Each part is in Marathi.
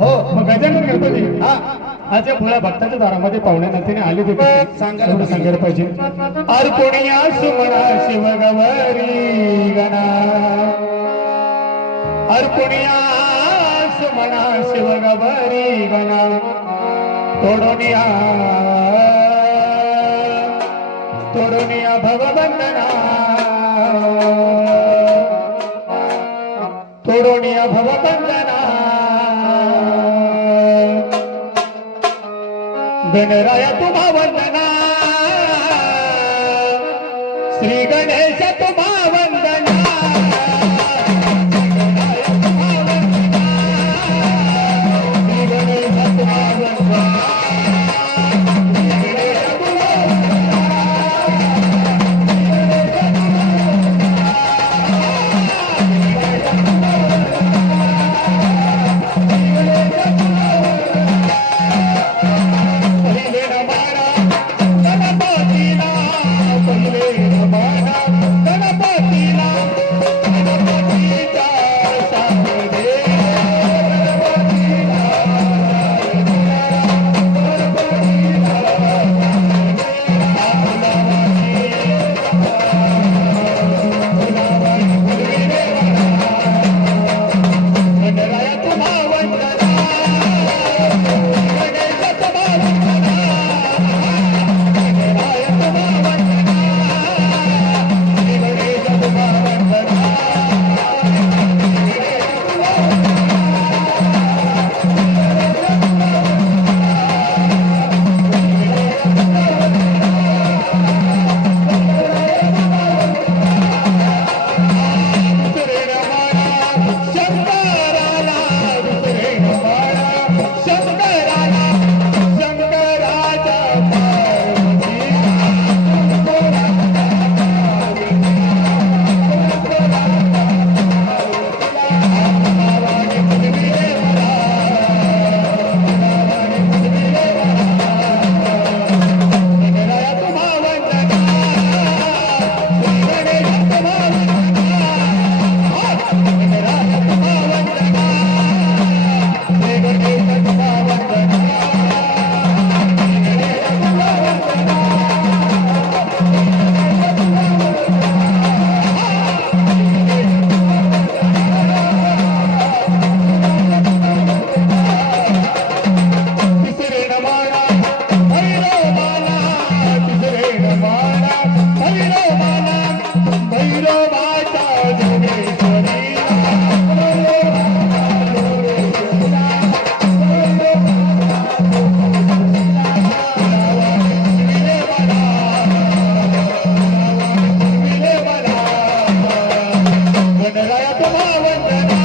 हो मग गजानन करतो मी हा आज या भोळ्या भक्ताच्या दारामध्ये पाहुण्या नंतर आले ते सांगायला एवढं सांगायला पाहिजे अर कोणिया सुमणा शिवगवरी गणा अर कोणिया सुमणा शिवगवरी गणा तोडोनिया तोडोनिया भववंदना तोडोनिया भववंदना गणराया तुम्हा वंदना श्री गणेश तुम्हा वंदना गणराया तुम्हा वंदना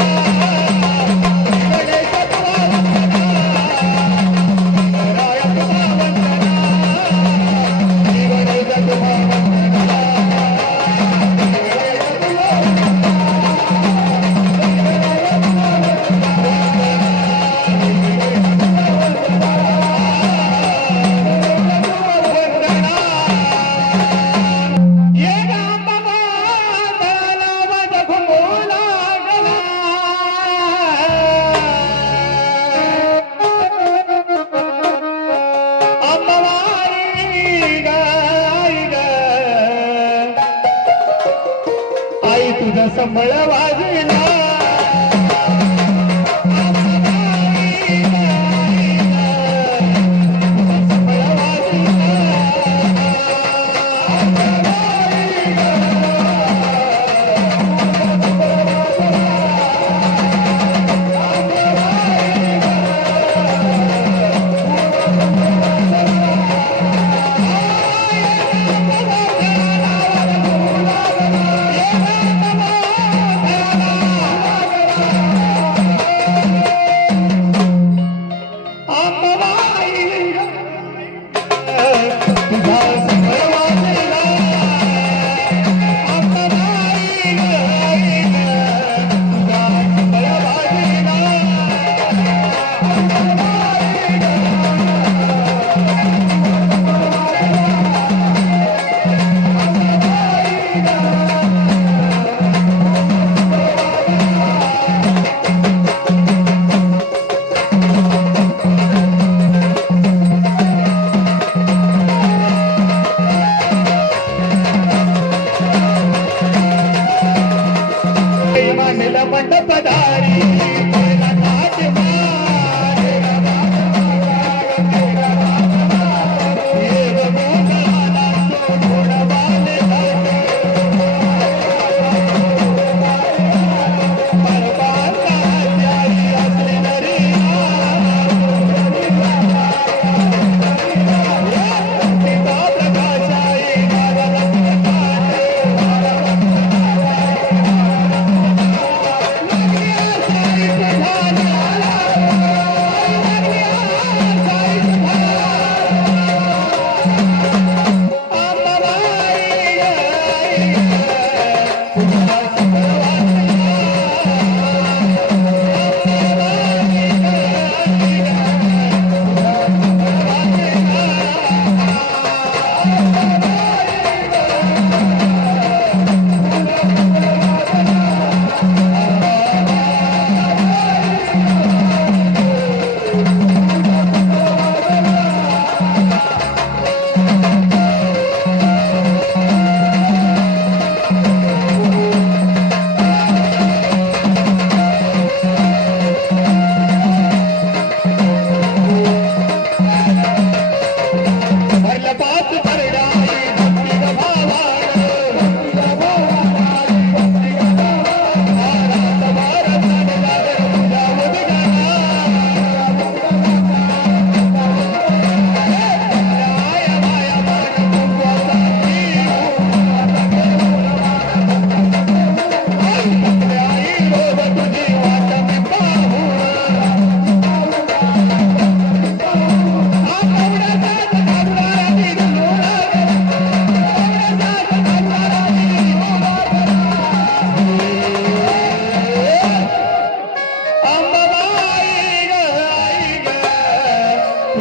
श्री गणेश तुम्हा वंदना तुझा संबळ वाजविला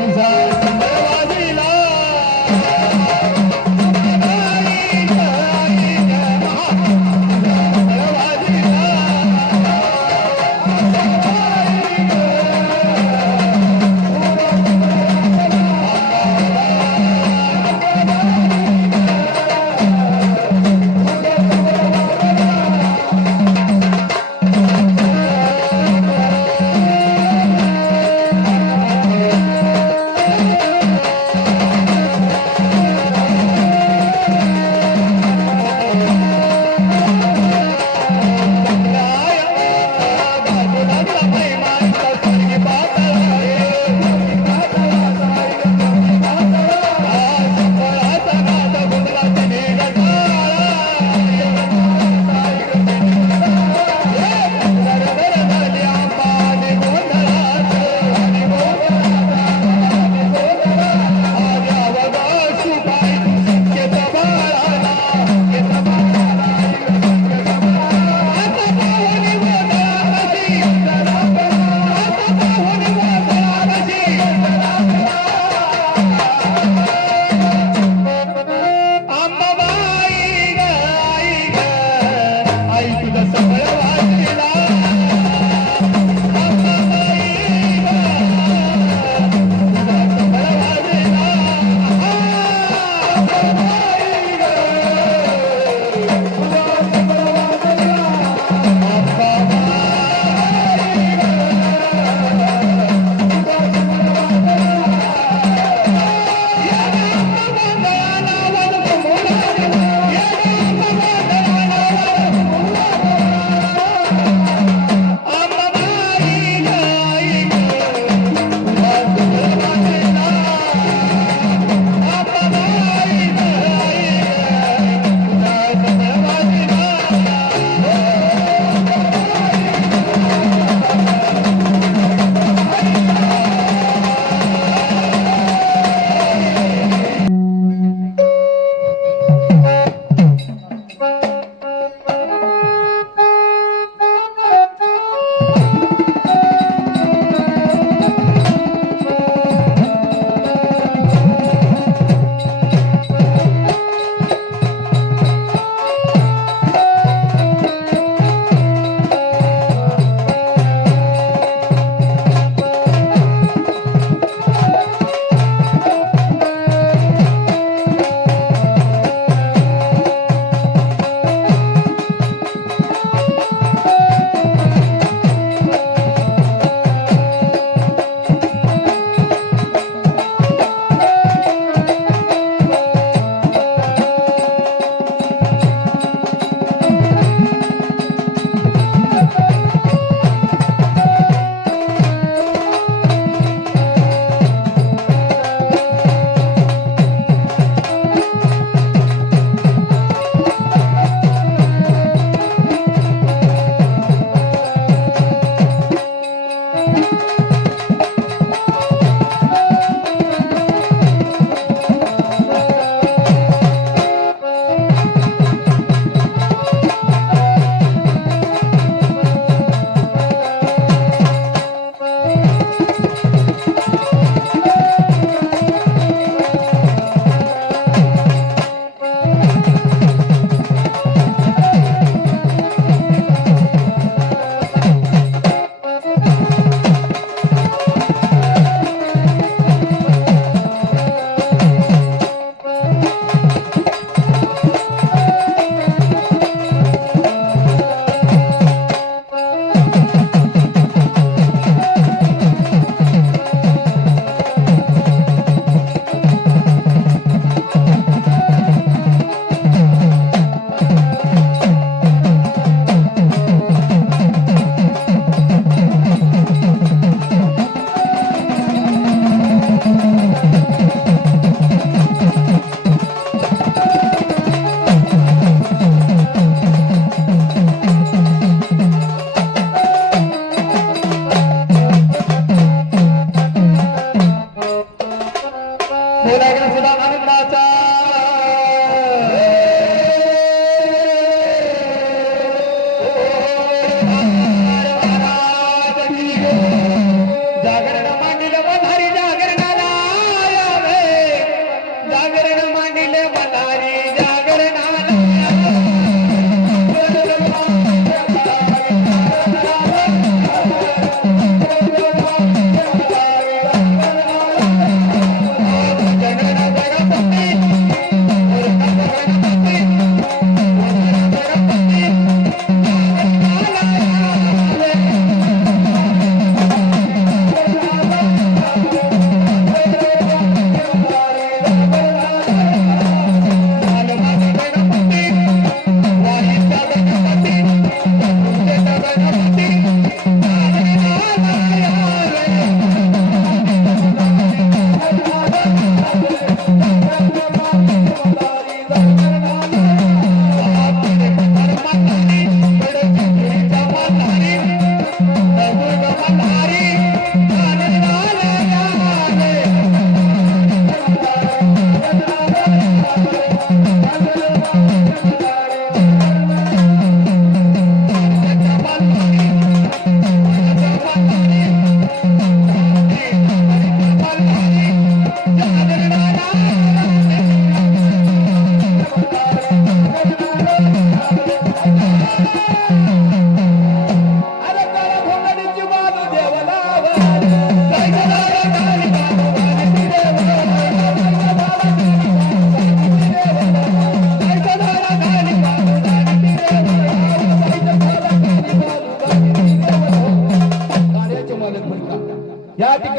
तुझा सुंदर वाजिला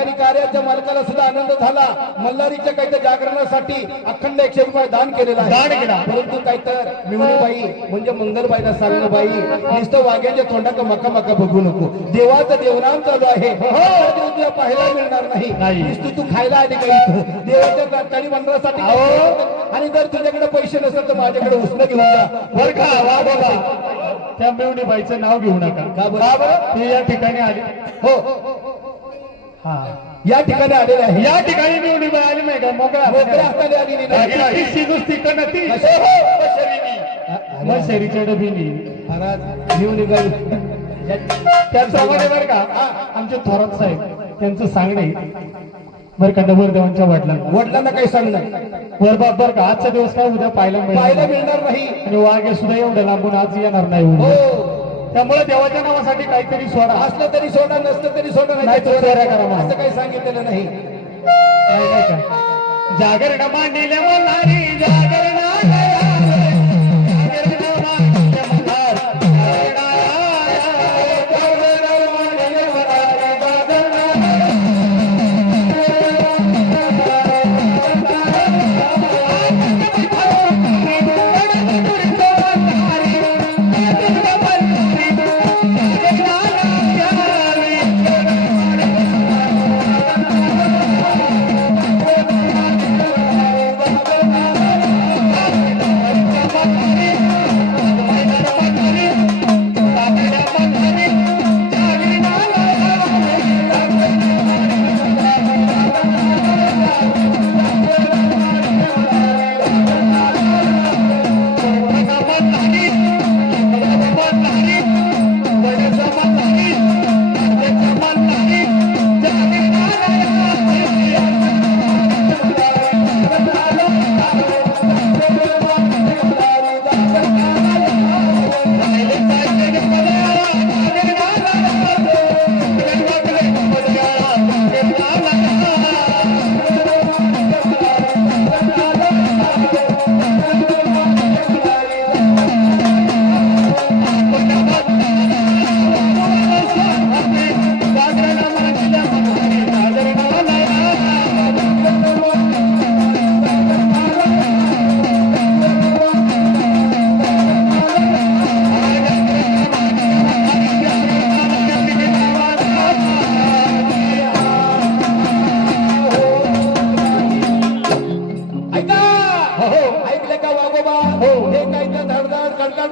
ठिकाणी कार्याच्या मालकाला सुद्धा आनंद झाला. मल्हारीच्या काही तर जागरणासाठी अखंड 100 रुपये दान केलेला आहे. दान केला. परंतु काय तर मिवणीबाई म्हणजे मंगलबाईला सांगणं बाई नुसतं वाघ्याच्या तोंडाक मका मका बघू नको. देवाचं देवनाम चालू आहे. देव तुला पाहायला मिळणार नाही. नुसतं तू खायला आली काही देवाच्या तळी मंडळासाठी आणि जर तुझ्याकडे पैसे नसेल तर माझ्याकडे उसणं घेऊन जा बर का. वा बाबा, त्या मिळवणी बाईचं नाव घेऊ नका. का बरं? ते या ठिकाणी आले. हो हा, या ठिकाणी आलेले आहे. या ठिकाणी मिळवणी बाई आली नाही का? मोकळ्या हाताने आलेली नाही. नुसती कणती शरीच्या डबीनी महाराज घेऊन बाई त्याचप्रमाणे बरं का आमचे थोरात साहेब त्यांचं सांगणे बरं का नवरदेवांच्या वडिलांना काही सांगणार बरं बरं का आजचा दिवस काय उद्या पाहायला मिळणार नाही आणि वाघे सुद्धा एवढं लांबून आज येणार नाही. हो त्यामुळे देवाच्या नावासाठी काहीतरी सोडा. असलं तरी सोडा नसलं तरी सोडा नाही तर चोऱ्या करा म्हणून. असं काही सांगितलेलं नाही. नाही काय जागरण मांडले मल्हारी जागरण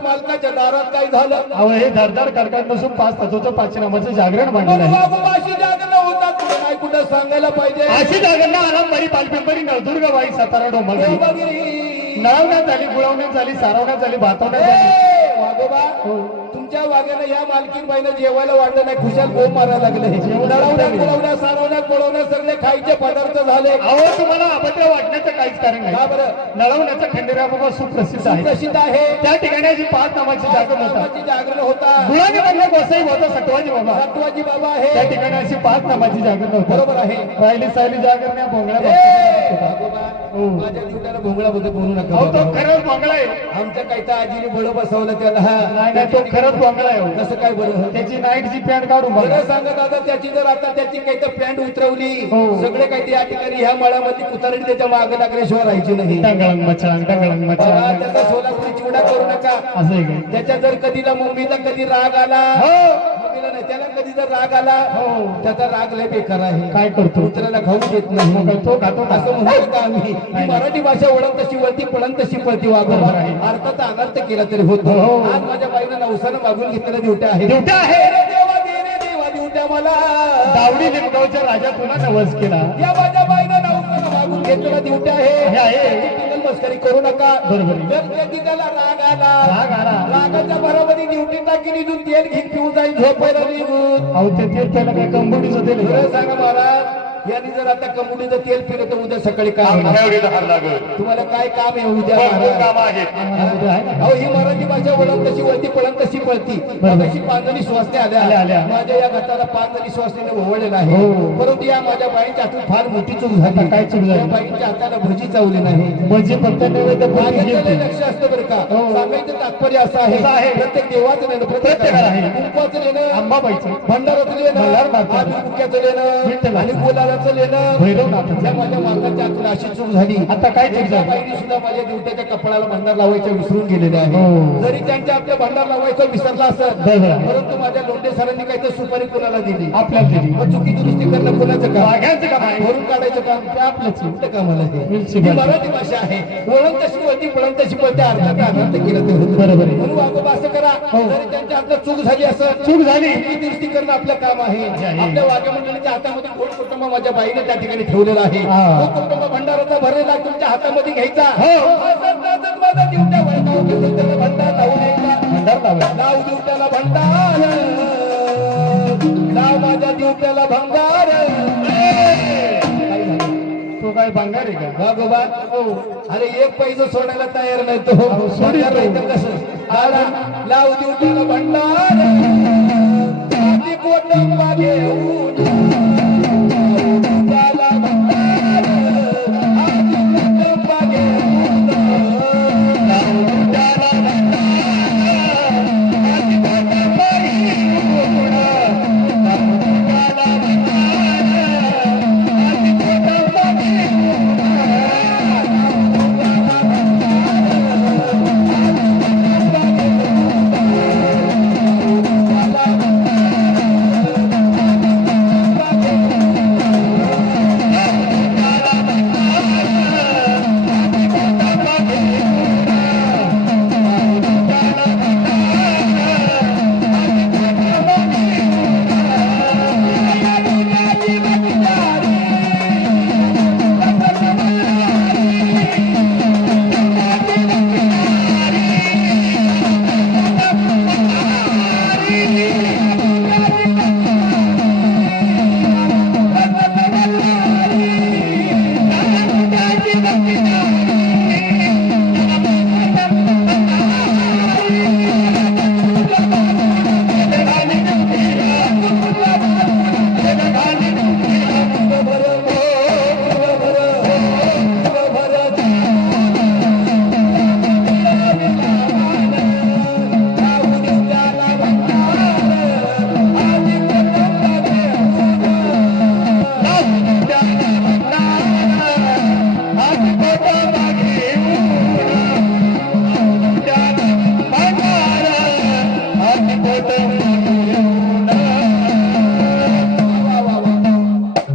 मालकाच्या दारात काय झालं. अहो हे धडधड कडकड नसून 5 तत्वाचं पाचनामाचं जागरण मांडलं आहे. अशी जागरण होतात कुठं नाही कुठं सांगायला पाहिजे. अशी जागरण आलमबारी पालपिंपरी नळदुर्गाबाई सातारा डोंबळी नळवण्यात झाली गुळवण्यात झाली सारवण्यात झाली भातवण्यात झाली. वाघोबा तुमच्या वाघ्यानं या मालकीन बाईनं जेवायला वाटलं नाही खुशाल गोम मारायला लागले. नळवण्यात गुळवण्यात सारवण्यात बोलवण्यात सगळे खायचे पदार्थ झाले. अहो तुम्हाला अभद्र वाटण्याचं काहीच कारण नाही. का बरं. नळवण्याचा खंडेराव बाबा सुप्रसिद्ध आहे. प्रसिद्ध आहे. त्या ठिकाणी जी 5 नावाची जागरण होता. गुळाने मधला गोसाई होता सटवाजी बाबा. सटवाजी बाबा आहे. त्या ठिकाणी अशी 5 नावाची जागरण होती. बरोबर आहे. राहिली सायली जागरण या भोंगळ्या माझ्या दिवट्याला भोंगळा मध्ये बोलू नका. तो खरंच भोंगळा आहे. आमच्या काही तर आजीने बळ बसवलं त्याला. नाही तो खरंच भोंगळा आहे. कसं काय बरं. त्याची नाईटची पॅन्ट काढून बरं सांगा दादा त्याची जर आता त्याची काही तर पॅन्ट उतरवली सगळे काही ते या ठिकाणी ह्या मळ्यामध्ये उतरली त्याच्या मागे लागल्याशिवाय राहायची नाही. टंगळंग मचांग टंगळंग मचांग त्याचा सोलापुरी चिवडा करू नका. असं आहे का. त्याच्या जर कधीला मम्मीला कधी राग आला मम्मीला नाही त्याला कधी जर राग आला त्याचा राग लय बेकार आहे. काय करतो कुत्र्याला खाऊ देत नाही. तो खातो असं म्हणतो का आम्ही. मराठी भाषा वळण तशी वळती पळण तशी पळती वागवा अर्थाचा अनर्थ केला तरी होतो. आज माझ्या बाईनं नवसानं मागून घेतलेल्या ड्युट्या आहे. ड्युट्या आहे. देवा दे रे देवा ड्युट्या मला. दावडी लिंगावच्या राजा तुला नवस केला. या माझ्या बाईनं नवसानं मागून घेतलेल्या ड्युट्या आहे. मस्करी करू नका. बरोबर. जर कधी त्याला राग आला रागाच्या भरामध्ये ड्युटी टाकी निघून तेल घेऊन पिऊन जाईल झोपायला निघून. अहो ते तेल त्याला काय कंबडीचं तेल खरं सांगा महाराज यांनी जर आता कमुडीचं तेल पिलं तर उद्या सकाळी काय होणार? एवढी धार लागत तुम्हाला काय काम आहे उद्या भरपूर महाराज? काम आहेत अहो ही मराठी भाषा वळण तशी वळती पळण तशी पळती तशी पांजणी श्वासने आल्या, आल्या आल्या. माझ्या या गटाला पांजणी श्वासने ओवळलेलं आहे हो. परंतु या माझ्या बाईंच्या हातून फार मोठी चूक झाली. काय चूक झाली? या बाईंच्या हाताला भजी चावली नाही. म्हणजे फक्त नैवेद्य पोळी माझ्याकडे घेते. लक्ष असतं बरं का? हो. सांगायचं तात्पर्य असं आहे असं आहे. प्रत्येक देवाचं नेणं प्रत्येकाला आहे. कुंकवाचं नेणं अंबाबाईचं भंडाराचं लेणं भंडार माता. आदिमुख्याचं लेणं विठ्ठलाचं. आणि गुलालाचं लेणं भैरवनाथाचं. या माझ्या मालकाच्या हातून अशी चूक झाली. आता काय चूक एकदा झाली? बाईने सुद्धा माझ्या दिवट्याच्या कपड्याला भंडार लावायचं विसरून गेलेले आहे. हो. जरी त्यांच्या आपल्या भंडार लावायचं विसरला असत बरोबर. परंतु माझ्या लोंढे सरांनी काही तर सुपारी कोणाला दिली. आपल्याला दिली. मग चुकी दुरुस्ती करणं कोणाचं काम? वाघ्यांचं काम आहे. भरून काढायचं काम ते आपलंच कुठलं कामाला हे? मिरची ही भाजी. मराठी भाषा आहे. वळण तशी वळती पळण तशी पळते अर्थात अनर्थ केलं ते होतं. बरोबर आहे. म्हणून वागोबा असं करा हो. जरी त्यांच्या हातात चूक झाली असं चूक झाली. चुकी दुरुस्ती करणं आपलं काम आहे. आहे. आपल्या वाघ्या मंडळीच्या हातामध्ये गोड कुटुंब माझ्या बाईने त्या ठिकाणी ठेवलेला आहे. हा. तो कुटुंब भंडाराचा भरलेला तुमच्या हातामध्ये घ्यायचा. हो. हसत नाचत माझा दिवट्या वळणावर घेऊन त्याला भंडार लावू द्यायचा. भंडार लावा. नाव देऊ त्याला भंडार नाव माझ्या दिवट्याला भंगार. काय झालं? तो काय भंगार आहे का? वागोबा अरे एक पैसा सोडायला तयार नाही तो सोडील भंगार नाही तर कसं? आला लावू देऊ त्याला भंडार आधी कोटंबा घेऊन त्याला भंडार आधी कोटंबा घेऊन लावू देऊ त्याला भंडार आधी कोटंबा घेऊन लावू देऊ त्याला भंडार आधी कोटंबा घेऊन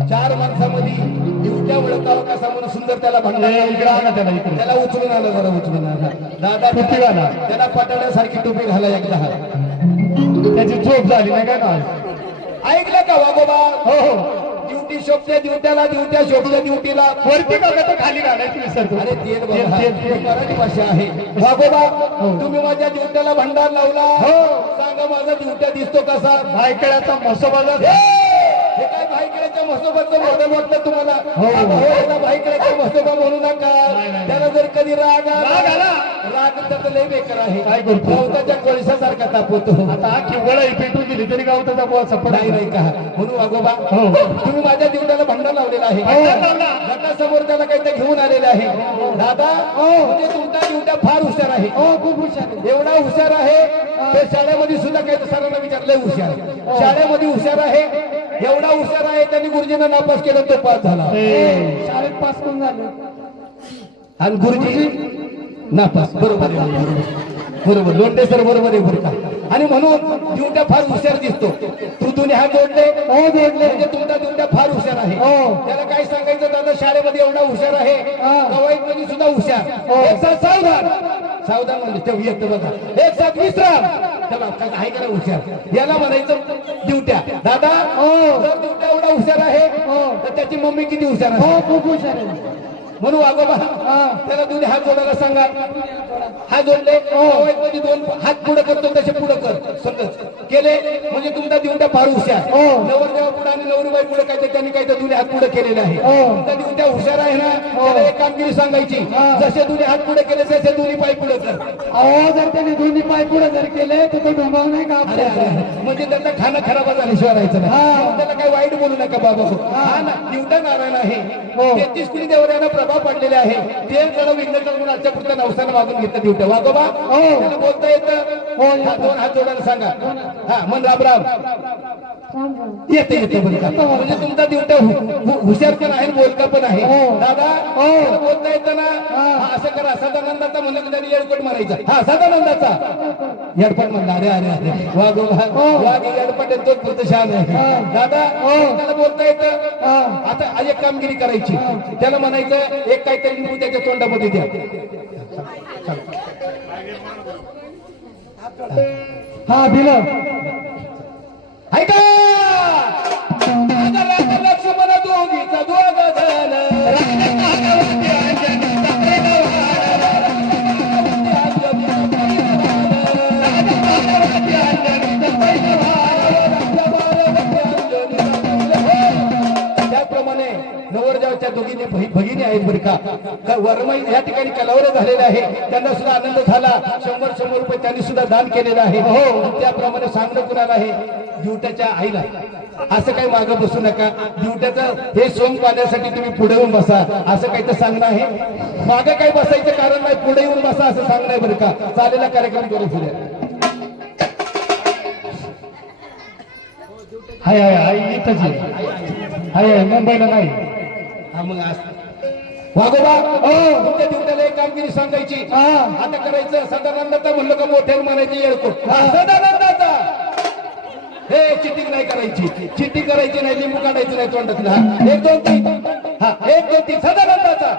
चार माणसामध्ये दिवट्या ओळखावा कसा म्हणून सुंदर त्याला भंडार इकडे आणा त्याला इकडे. त्याला उचलून आलं जरा उचलून आलं दादा टोपी घाला. त्याला पटवण्यासारखी टोपी घाला एकदा त्याची झोप झाली नाही काय काय? ऐकलं का वागोबा हो हो. ड्युटी शोभते दिवट्याला दिवट्या शोभते ड्युटीला वरती बघा तर खाली घालायची विसरतो. अरे तेल बघा तेल, ही तेल. मराठी भाषा आहे वागोबा तुम्ही माझ्या दिवट्याला भंडार लावला हो. सांगा माझा दिवट्या दिसतो कसा भायकड्याचा मसोबाचा हे काय भाईकड्याच्या मसोबाचं मोठं म्हटलं तुम्हाला हो. याला भाईकड्याचा मसोबा म्हणू नका नाही. त्याला जर कधी राग राग आला. राग तर लय बेकार आहे काय करतो? गवताच्या कोळशासारखा तापवतो आता किंवळ पेटून दिली तरी गावताचा बुवा सपड नाही नाही का म्हणून वागोबा हो. तुम्ही माझ्या दिवट्याला भंडार लावलेला आहे भंडार लावला. समोर त्याला काहीतरी घेऊन आलेले आहे दादा म्हणजे तुमचा दिवट्या फार हुशार आहे खूप हुशार एवढा हुशार आहे ते शाळेमध्ये सुद्धा काही सरांना विचारलंय हुशार शाळेमध्ये हुशार आहे एवढा हुशार आहे त्यांनी गुरुजींना नापास केलं तो पास झाला शाळेत पास करून झालं आणि गुरुजी नापास बरोबर आहे बरोबर लोंढे सर बरोबर आहे बरं का आणि म्हणून दिवट्या फार हुशार दिसतो तू दोन्ही हात जोडले जोडले म्हणजे तुमचा दिवट्या फार हुशार आहे त्याला काय सांगायचं दादा शाळेमध्ये एवढा हुशार आहे कवाईत मध्ये सुद्धा हुशार एक साथ सावधान सावधान म्हणजे तेव्हा येतं बघा एक साथ विश्राम तेव्हा कसं आहे का हुशार याला म्हणायचं दिवट्या दादा जर दिवट्या एवढा हुशार आहे तर त्याची मम्मी किती हुशार आहे खूप हुशार आहे म्हणून वागोबा त्याला दोन्ही हात जोडायला सांगा. हात जोडले म्हणजे दोन हात पुढे करतो तसे पुढे कर संगत केले म्हणजे तुमचा दिवटा फार हुशार. नवरदेवा पुढे आणि नवरीबाई पुढे काय तर त्यांनी काय तर दोन्ही हात पुढे केलेले आहे. तुमचा दिवटा हुशार आहे ना त्याला एक कामगिरी सांगायची. जसे दोन्ही हात पुढे केले तसे दोन्ही पाय पुढे कर. अहो जर त्याने दोन्ही पाय पुढे जर केले तर तो ढोंबाव नाही का अरे आपल्याला? अरे म्हणजे त्यांना खाणं खराब झाल्याशिवाय राहायचं नाही. त्याला काही वाईट बोलू नका बाबा. हा ना दिवटा नारायण आहे. 33 कोटी देवरायांना प्रभाव पडलेले आहे. ते जरा विघ्न करून आजच्या पुढच्या नवसानं मागून घेतलं दिवटा. वागोबा त्याला बोलता येतं. दोन हात जोडायला सांगा. हा मन राम राम येते येते बरं का. म्हणजे तुमचा दिवटा हुशार पण आहे बोलका पण आहे. दादा त्याला बोलता येतं ना. असं करा सदानंदाचा म्हणलं की त्यांनी येडपट म्हणायचा. हा सदानंदाचा येडपट म्हणला. अरे अरे अरे वागोबा वाघ येडपट येतो पुढचं छान आहे. दादा त्याला बोलता येतं. आता एक कामगिरी करायची. त्याला म्हणायचं एक काहीतरी लिंबू त्याच्या तोंडामध्ये द्या. हा दिलं. ऐका लक्ष्मण दोघीचा दोघ जण त्याप्रमाणे नवरदेवाच्या दोघीने भगिनी आहेत बरं का. वरमाई या ठिकाणी कलावरे झालेले आहे. त्यांना सुद्धा आनंद झाला. 100 रुपये त्यांनी सुद्धा दान केलेलं आहे. हो त्याप्रमाणे सांगणं कुणाला आहे दिवट्याच्या आईला असं काही मागं बसू नका. दिवट्याचं हे सोंग पाण्यासाठी तुम्ही पुढे येऊन बसा असं काही तर सांगणं आहे. मागं काही बसायचं कारण नाही. पुढे येऊन बसा असं सांगणं आहे बरं का. चालेला कार्यक्रम करू पुढे. हाय हाय हाय इथंच आहे. हाय हाय मुंबईला नाही. हा मग वागोबा तुमच्या दिवट्याला एक कामगिरी सांगायची. आता करायचं सदानंदाचा म्हणलं का मोठ्याने म्हणायचं येळकोट. सदानंदाचा हे चिटिंग नाही करायची. चिटिंग करायची नाही. लिंबू काढायचं नाही तोंडातला. 1 2 3 हा 1 2 3 सदानंदाचा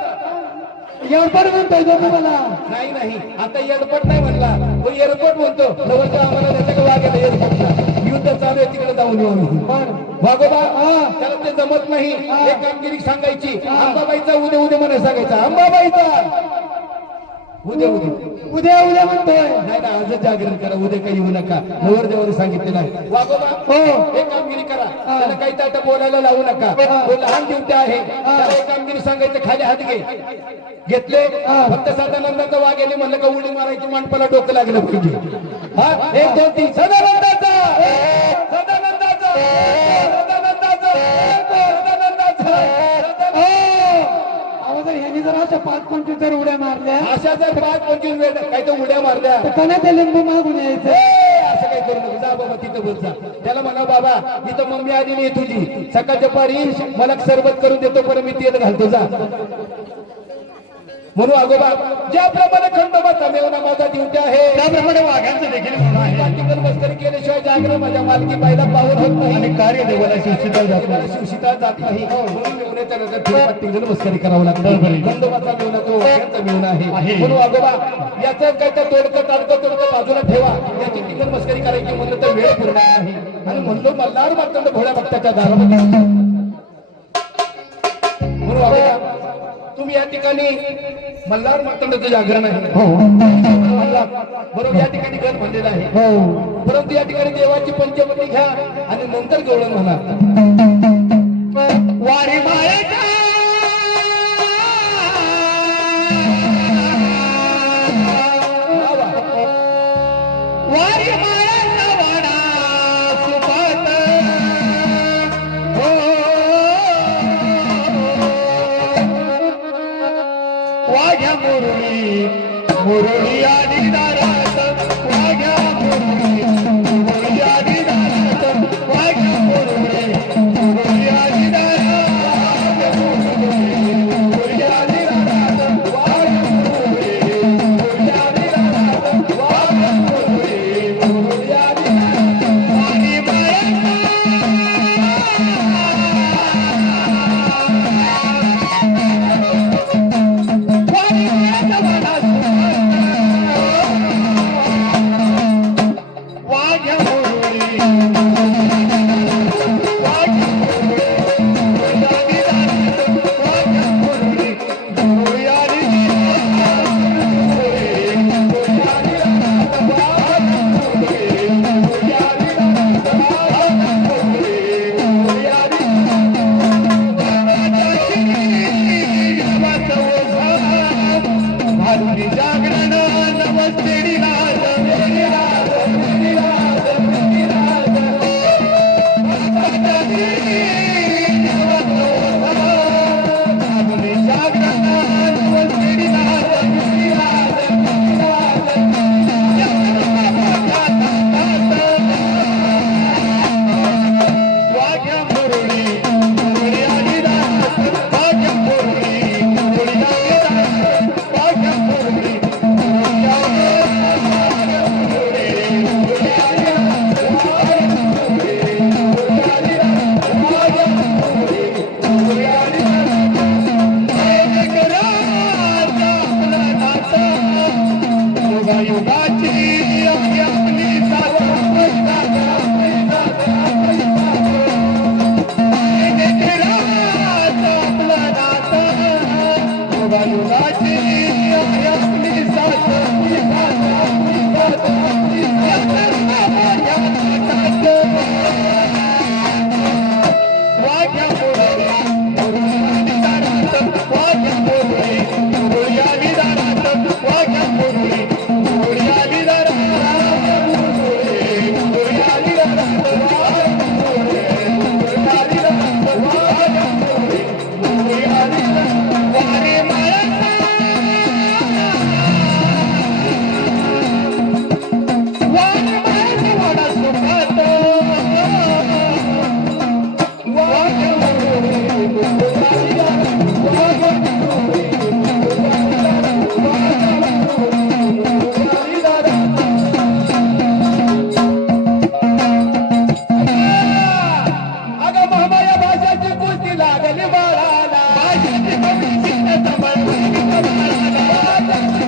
एवढं म्हणतोय तो तुम्हाला. नाही नाही आता एअरपोर्ट नाही म्हणला. तो एअरपोर्ट म्हणतो. नवरदेव आम्हाला त्याच्या का वागायला एअरपोर्टला युद्ध चालू आहे तिकडे जाऊन येऊ आम्ही. वागोबा त्याला ते जमत नाही. एक कामगिरी सांगायची. अंबाबाईचा उद्या उद्या म्हणे सांगायचा. अंबाबाईचा उद्या उद्या उद्या उद्या म्हणतोय. नाही ना आजच जागरण करा. उद्या काही येऊ नका. नवरदेवाने सांगितलेलं आहे. वागोबा एक कामगिरी करा. त्याला काही तर बोलायला लावू नका. तो लहान दिवट्या आहे. त्याला एक कामगिरी सांगायचं. खाली हात घे. घेतले फक्त सदानंदाचा वाघ गेले म्हणलं का उडी मारायची. मांडपाला डोकं लागलं पाहिजे. हा 1 2 3 सदानंदाचा सदानंदाचा सदानंदाचा सदानंदाचा. अहो जर ह्यांनी जर अशा 5-25 जर उड्या मारल्या अशा जर 5-25 वेळ काही तर उड्या मारल्या तर कोणा ते लिंबू मागून यायचं. असं काही करू नको. जा बाबा तिथं बोल जा. त्याला म्हणा बाबा इथं मम्मी आली नाही तुझी. सकाळच्या पारी मला सरबत करून देतो पण मी तेल घालतो. जा म्हणून आगोबा ज्याप्रमाणे खंडोबाचा मेवना माझा दिवट्या आहे त्याप्रमाणे वाघांचं देखील गुण आहे. टिंगल मस्करी केल्याशिवाय जागरण माझ्या मालकी बाईला पाहून होत नाही. आणि कार्य देवाला शिवसिद्धा जात नाही. शिवशिता जात नाही. म्हणून मेवण्याच्या नजर थोडीफार टिंगल मस्करी करावं लागतं. खंडोबाचा मेवना तो वाघांचा मेवना आहे. म्हणून आगोबा याचं काय तर तोडकं ताडकं तोडकं बाजूला ठेवा. याची टिंगल मस्करी करायची म्हणलं तर वेळ पुरणार नाही. आणि म्हणलो मल्हार मार्तंड भोळ्या भक्ताच्या दारामध्ये. म्हणून आगोबा तुम्ही या ठिकाणी मल्हार मार्तंडाचं जागरण आहे. बरोबर या ठिकाणी गण म्हणलेला आहे. परंतु या ठिकाणी देवाची पंचवटी घ्या आणि नंतर गवळण म्हणा. वारी मायेचा वारी मायेचा वाडा सुपात वाघ्या मुरळी मुरळी आणि दारात वाघ्या मुरळी मुरळी आणि दारात वाघ्या मुरळी मुरळी आणि दारात मुरळी आणि दारात वाघ्या मुरळी मुरळी आणि दारात वाघ्या मुरळी मुरळी आणि दारात वारी मायेचा वाडा वहिनी बाळाला बाजाची कवडीची न सांभाळ वहिनीच्या बाळाला बाजाची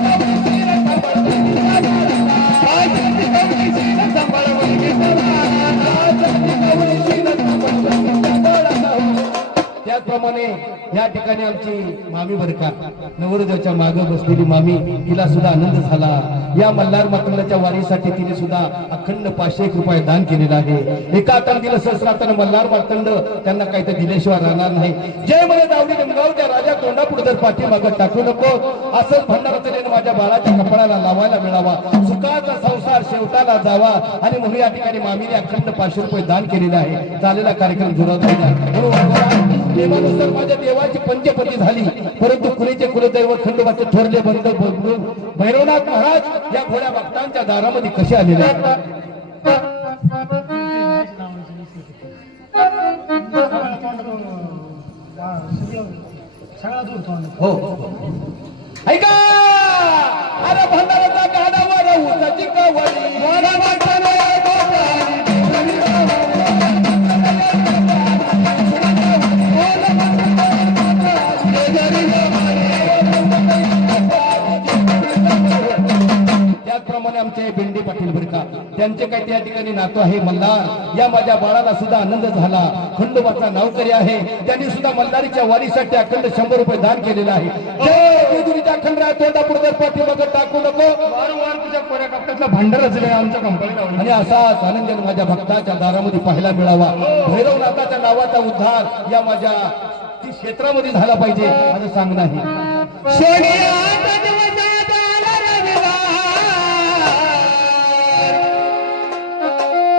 कवडीची न सांभाळ वहिनीच्या बाळाला त्याचप्रमाणे या ठिकाणी आमची मामी बरं का नवरदेवाच्या मागे बसलेली मामी तिला सुद्धा आनंद झाला या मल्हार मातंगाच्या वारीसाठी तिने सुद्धा अखंड 501 रुपये दान केलेला आहे एका हाताने दिलं सहस्राताने मल्हार मातंड त्यांना काही तर दिल्याशिवाय राहणार नाही जय म्हणे दावडी निमगावच्या राजा तोंडापुढे जर पाठीमागं टाकू नको असंच भंडाराचं लेणं माझ्या बाळाच्या कपड्याला लावायला मिळावा सुखाचा संसार शेवटाला जावा आणि म्हणून या ठिकाणी मामीने अखंड 500 रुपये दान केलेलं आहे झालेला कार्यक्रम जोरात होता म्हणून देवानुसार माझ्या देवाची पंचपती झाली परंतु कुणीचे कुलदैवत खंडोबाचे थोरले बंद भैरवनाथ महाराज या घोड्या भक्तांच्या दारामध्ये कसे आलेले आहेत? हो ऐका अरे भंडाराचा गाडावर उसाची कवडी वाडा वाटाला त्याचप्रमाणे आमचे बेंडी पाटील बरं का त्यांचे काही त्या ठिकाणी नातं आहे मल्हार या माझ्या बाळाला सुद्धा आनंद झाला खंडोबाचा नावकरी आहे त्यांनी सुद्धा मल्हारीच्या वारीसाठी अखंड 100 रुपये दान केलेलं आहे जय जेजुरीच्या अखंडराय तोंडापुढे पाठीमागं टाकू नको वारंवार तुझ्या कोऱ्या कपड्यातला भांडारच नाही आमच्या कंपनीला आणि असाच आनंद माझ्या भक्ताच्या दारामध्ये पाहायला मिळावा भैरवनाथाच्या नावाचा उद्धार या माझ्या क्षेत्रामध्ये झाला पाहिजे असं सांगणं आहे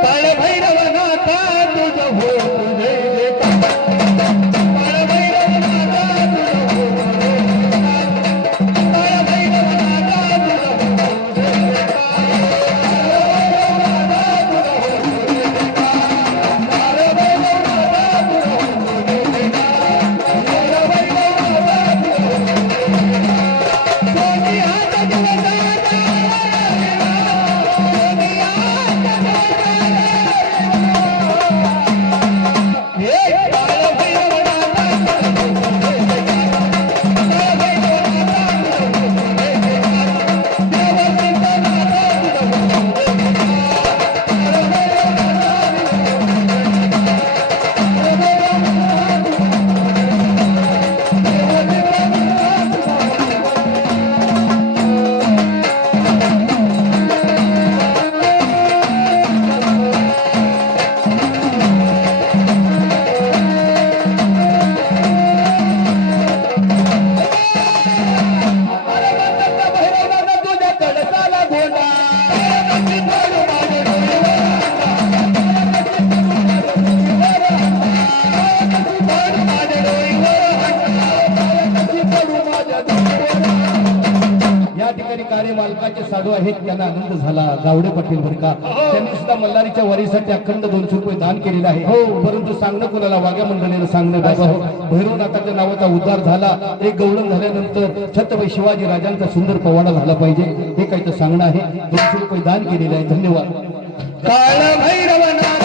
काळ भैरवनाथा तुझ हो तुझे काळ भैरवनाथा तुझ हो काळ भैरवनाथा मालकाचे साधू आहेत त्यांना आनंद झाला गावडे पाटील बरं का त्यांनी सुद्धा मल्हारीच्या वारीसाठी अखंड 200 रुपये दान केलेलं आहे परंतु सांगणं कोणाला वाघ्या मंडळीनं सांगणं बाबा हो भैरवनाथाच्या नावाचा उद्धार झाला एक गवळण झाल्यानंतर छत्रपती शिवाजी राजांचा सुंदर पवाडा झाला पाहिजे हे काही तर सांगणं आहे 200 रुपये दान केलेले आहे धन्यवाद काळ भैरवनाथा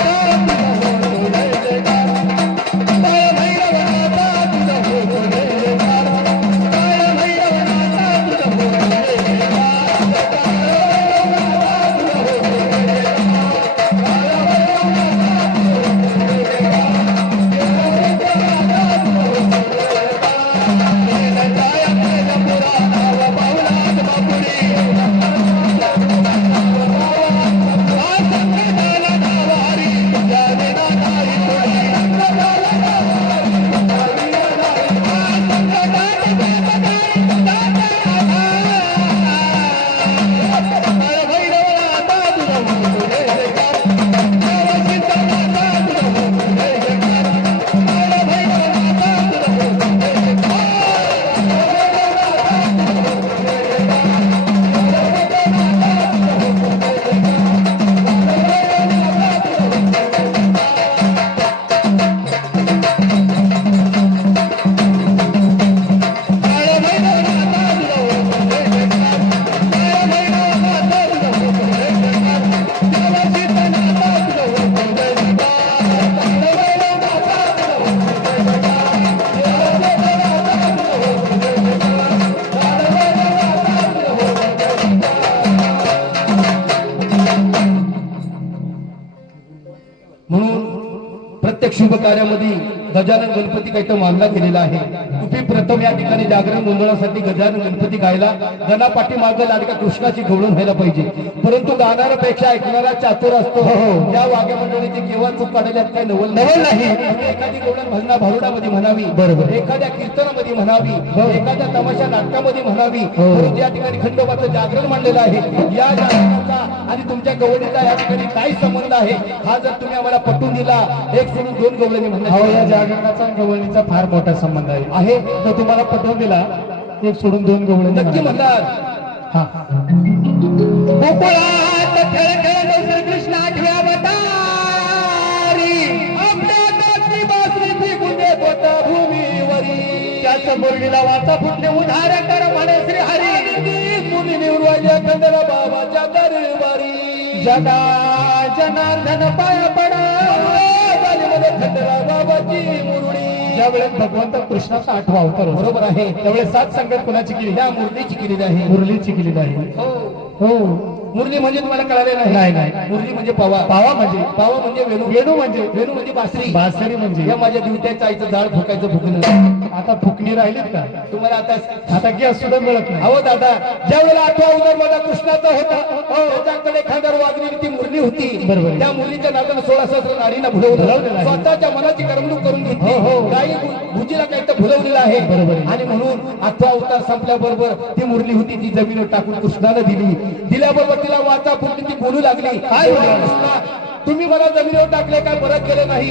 वारी शुभ कार्यामध्ये गजानन गणपती काही तर मानला गेलेला आहे. तुम्ही प्रथम या ठिकाणी जागरण गोंधळासाठी गजानन गणपती गायला गणा पाठीमागं लाडका कृष्णाची गवळण व्हायला पाहिजे. परंतु गाणाऱ्यापेक्षा ऐकणारा चातुर असतो. या वाघ्या मंडळीची केव्हा चूक काढल्यात काही नवल नाही. एखादी गवळण भजना भारुडामध्ये म्हणावी, बरोबर, एखाद्या कीर्तनामध्ये म्हणावी, एखाद्या तमाशा नाटकामध्ये म्हणावी. परंतु या ठिकाणी खंडोबाचं जागरण मांडलेलं आहे. या जागरणाचा आणि तुमच्या गवळणीचा या ठिकाणी काय संबंध आहे हा जर तुम्ही आम्हाला पटवून दिला, एक सोडून दोन गवळणी हो, या म्हणणार जागरणाचा आणि गवळणीचा फार मोठा संबंध आहे. तो तुम्हाला पटवून दिला, एक सोडून दोन गवळणी नक्की म्हणणार. हा. गोकुळात खेळ खेळ श्रीकृष्ण आठव्या अवतारी आपल्या दासी बासरीची गुंडे पोटा भूमीवरी त्याच मुरलीला वाचा फुटले उधार कर म्हणे श्री हरी मुली निवडल्या खंडरा बाबाच्या दरबारी जगा जनार्दन पाय पडा खंडरा बाबाची मुरळी. ज्यावेळेस भगवंत कृष्णाचा 8वा अवतार होता, बरोबर आहे. त्यावेळेस 7 संगत कोणाची केली? त्या मुरलीची केलेली आहे. मुरलीची केलेली आहे. हो, हो. मुरली म्हणजे तुम्हाला कळाले नाही. मुरली म्हणजे पावा. पावा म्हणजे पावा म्हणजे वेणू. वेणू म्हणजे वेणू म्हणजे बासरी. बासरी म्हणजे या माझ्या दिवट्याच्या आईचं झाड फुकायचं फुकणं. आता फुकणी राहिलीत का? तुम्हाला आता गॅस सुद्धा मिळत नाही. अहो दादा, ज्या वेळेला 8वा अवतार माझा कृष्णाचा होता, त्याच्याकडे खांद्यावर वागलेली ती मुरली होती. बरोबर. त्या मुरलीच्या नात्यानं 16 सहस्र नारीला भुलवलं. भुलवलेलं आहे. स्वतःच्या मनाची करमणूक करून घेतली. हो. काही भुजीला काही तर भुलवलेलं आहे. बरोबर आहे. आणि म्हणून 8वा अवतार संपल्याबरोबर ती मुरली होती ती जमिनीवर टाकून कृष्णाला दिली. दिल्याबरोबर तिला वाचा फुटली, ती बोलू लागली, काय बोलू? कृष्णा, तुम्ही मला जमिनीवर टाकले, काय परत केले नाही.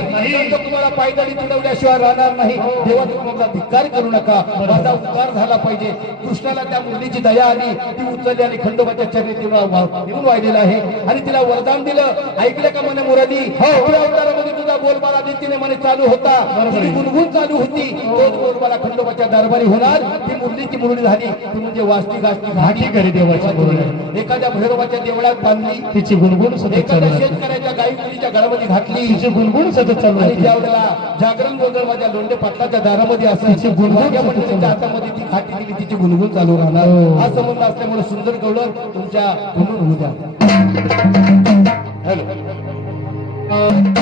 तर तुम्हाला पायदळी तुडवल्याशिवाय राहणार नाही. देवा, तुम्हाला धिक्कार करू नका, माझा उद्धार झाला पाहिजे. कृष्णाला त्या मुलीची दया आली, ती उचलली आणि खंडोबाच्या चरणी तिला नेऊन वाहिलेलं आहे आणि तिला वरदान दिलं. ऐकलं का म्हणे मुरादी, आपल्या अवतारामध्ये तुझा बोलबाला नीतीने म्हणे चालू होता, तुझी गुणगुण चालू होती. तोच बोलबाला खंडोबाच्या दरबारी होणार. ती मुरलीची मुरली झाली, ती म्हणजे वास्ती गास्ती घाटी घरी देवाची मुरली. एखाद्या भैरवाच्या देवळात बांधली, तिची गुणगुण सतत चालू एखाद्या राहते. शेतकऱ्याच्या गाई मुलीच्या गळामध्ये घातली, तिची गुणगुण सतत चालू आणि राहते. ज्या वेळेला जागरण गोंधळ माझ्या लोंढे पाटलाच्या दारामध्ये असेल, तिची गुणगुण वाघ्या सतत मंडळीच्या चालू. हातामध्ये ती खाटी दिली, तिची गुणगुण चालू राहणार. हो. हा संबंध असल्यामुळे सुंदर गवळण तुमच्या गुणगुण होऊ द्या. पाणी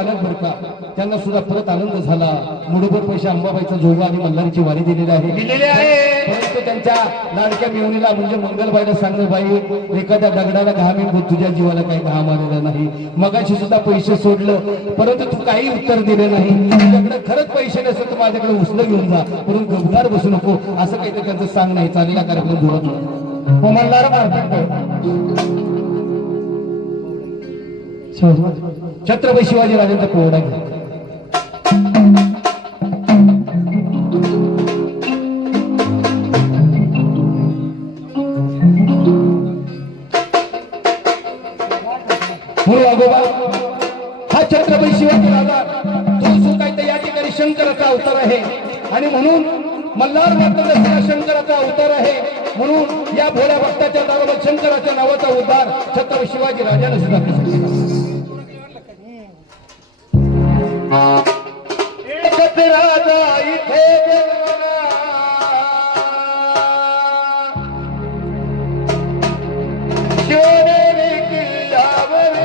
मालक बरं का, त्यांना सुद्धा परत आनंद झाला. मुठभर पैसे अंबाबाईचा जोगा आणि मल्हारीची वारी दिलेली आहे. दिलेले आहे. परंतु त्यांच्या लाडक्या मेवणीला म्हणजे मंगलबाईला सांगलं, बाई एखाद्या दगडाला घाम येऊन तुझ्या जीवाला काही घाम आलेला नाही. मगाशी सुद्धा पैसे सोडलं, परंतु तू काही उत्तर दिले नाही. तुझ्याकडे खरंच पैसे नसेल तर माझ्याकडे उचलं घेऊन जा, परंतु गबदार बसू नको, असं काहीतरी त्यांचं सांग नाही. चालेला कार्यक्रम जोरात होता. मल्हार मारतात. छत्रपती शिवाजी राजांचा कोवडा घ्या. म्हणून आगोबा हा छत्रपती शिवाजी राजा तो जो काही तर या ठिकाणी शंकराचा अवतार आहे आणि म्हणून मल्हार मात्र शंकराचा अवतार आहे. म्हणून या भोळ्या भक्ताच्या दारावर शंकराच्या नावाचा उद्धार छत्रपती शिवाजी राजाने सुद्धा केला. एकच राजा इथे जन्मला, शिवनेरी किल्ल्यावर.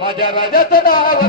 माझ्या राजाचं नाव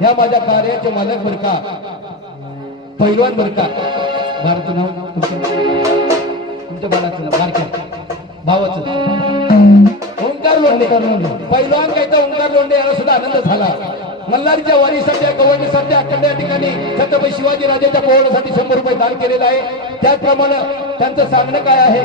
ह्या माझ्या कार्याचे मालक बर का, पैलवान बर का. बाळाचं नाव तुमच्या बाळाचं नाव बारक्या भावाचं ओंकार लोंढे. पैलवान काय तर ओंकार लोंढे याला सुद्धा आनंद झाला. मल्हारीच्या वारीसाठी गवळणीसाठी अखंड या ठिकाणी छत्रपती शिवाजी राजाच्या पोहण्यासाठी 100 रुपये दान केलेलं आहे. त्याचप्रमाणे त्यांचं सांगणं काय आहे.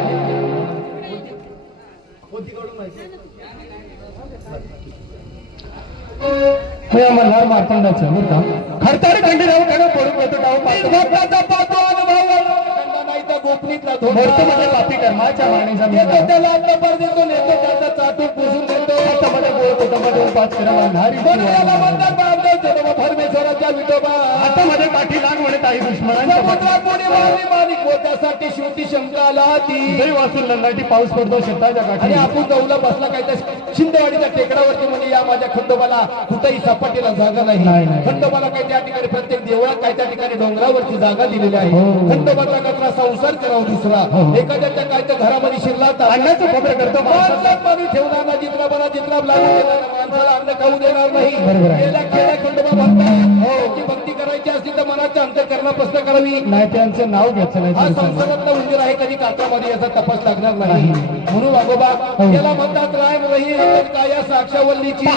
मल्हार मार्तंडाचं बरं का, हरताळ खंडीराव कडे पडून होतो डाव पाहतो भक्ताचा पाहतो अनुभव खंडा नाही तर गोपनीतला मूर्त मध्ये पापी कर्माच्या मागणीचा देतो त्याला अत्तपर देतो नेतो त्याचा चाटून पुसून देतो हातामध्ये गोळ कुटुंबामध्ये उपास करावा नारी म्हणून याला म्हणतात बांधव जन्म परमेश्वराच्या विठोबा हातामध्ये काठी लाग म्हणत आहे दुश्मनांच्या समुद्रात कोणी मारली मालिक होत्यासाठी शेवटी शंका आला ती जय वाचून लल्लाटी पाऊस पडतो शेताच्या आणि काठी आपण जाऊला बसला काय त्या शिंदवाडीच्या टेकडावरती म्हणजे या माझ्या खंडोबाला कुठेही सपाटीला जागा नाही, नाही नाही. खंडोबाला काही त्या ठिकाणी प्रत्येक देवळात काही त्या ठिकाणी डोंगरावरची जागा दिलेली आहे हो. खंडोबाचा कचरा संसार करावा दुसरा हो. एखाद्याच्या काय तर घरामध्ये शिरला तर अन्नाचं खबर करतो माणसात पाणी ठेवणार ना जित्रा बना जित्रा लागू देणार ना, माणसाला अन्न खाऊ देणार नाही बरोबर आहे. गेला खेळा खंडोबा भक्ता त्याची भक्ती करायची असली तर मनाचं अंतःकरणापासून करावी नाही त्यांचं नाव घ्यायचं हा नाही संसारातला उंदीर आहे कधी काकामध्ये याचा तपास लागणार नाही म्हणून वागोबा याला म्हणतात राय रही काया साक्षावल्लीची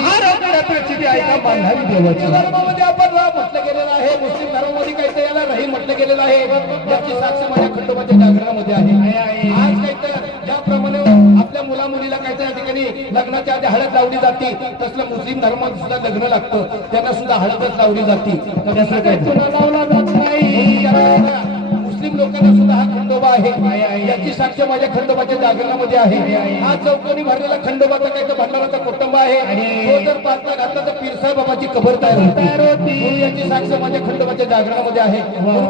ऐका बांधावी देवाची धर्मामध्ये आपण राम म्हटलं गेलेलं आहे मुस्लिम धर्मामध्ये काही तर याला रही म्हटलं गेलेलं आहे याची साक्ष माझ्या खंडोबाच्या जागरणामध्ये आहे आज काही तर ज्याप्रमाणे आपल्या मुला मुलीला काही त्या ठिकाणी लग्नाच्या आधी हळद लावली जाते तसलं मुस्लिम धर्मात सुद्धा लग्न लागतं त्यांना सुद्धा हळदच लावली जाते तसं काही लावला जात नाही मुस्लिम लोकांना सुद्धा हा खंडोबा आहे याची साक्ष माझ्या खंडोबाच्या जागरणामध्ये आहे हा चौकोनी भरलेला खंडोबाचा काही तर भंडाराचा कुटुंब आहे तो जर पाचला घातला तर पीरसाहेब बाबाची कबर तयार होती याची साक्ष माझ्या खंडोबाच्या जागरणामध्ये आहे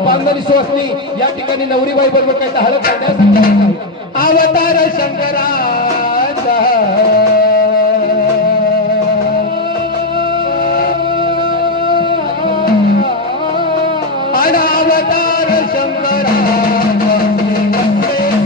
पांगणी सुवासनी या ठिकाणी नवरीबाई बरोबर काही तर हळद काढण्यासाठी अवतार शंकराचा अवतार शंकरा अवतार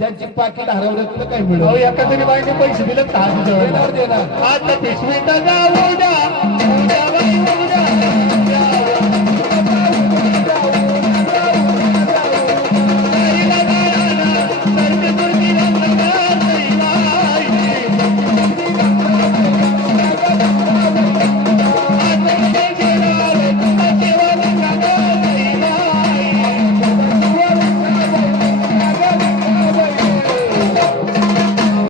त्यांची पाकिट हरवलं तुला काय मिळेल अहो एका तरी बाईने पैसे दिले देणार देणार आता पिशवीत जाऊ द्या